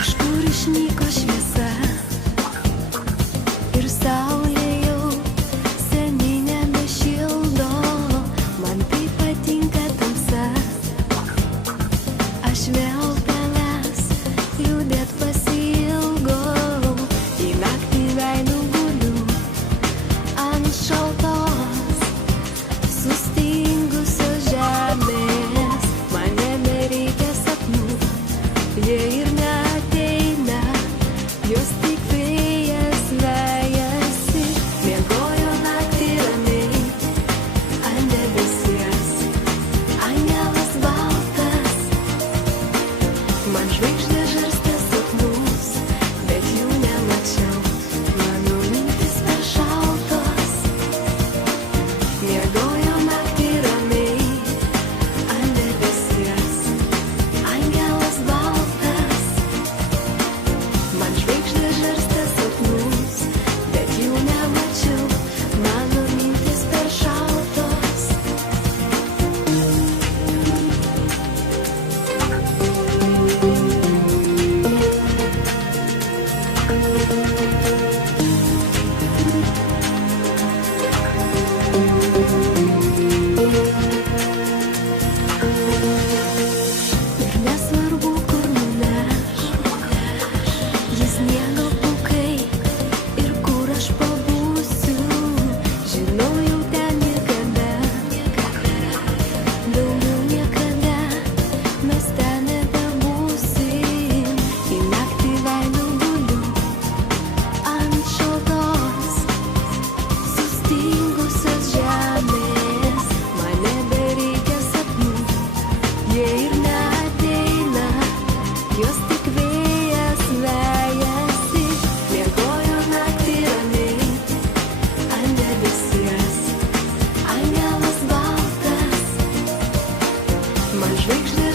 Kažkur išnyko šviesa ir saulė jau seniai nebešildo. Man tai patinka tamsa, aš vėl tavęs liūdėt pasiilgau. Į naktį veidu guliu ant šaltos sustingusios žemės. Man nebereikia sapnų, jie ir neateina, jos tik vėjas vejasi. Miegojo naktį ramiai ant debesies, angelas baltas. Man žvaigždė žarstė sapnus, bet jų nemačiau, mano mintis per šaltos. Miegojo naktį ramiai ant debesies, angelas baltas. Man žvaigždė žarstė sapnus, bet jų nemačiau, mano mintis per šaltos. Ir nesvarbu, kur nuneš jis sniego pūkai ir kur aš pabūsiu. Žinau, jau ten niekada, daugiau niekada mes ten nebebūsim. Į naktį veidu guliu ant šaltos sustingusios žemės. Man nebereikia sapnų, jie ir neateina, jos tik vėjas vejasi. Miegojo naktį ramiai ant debesies, angelas baltas. Man žvaigždė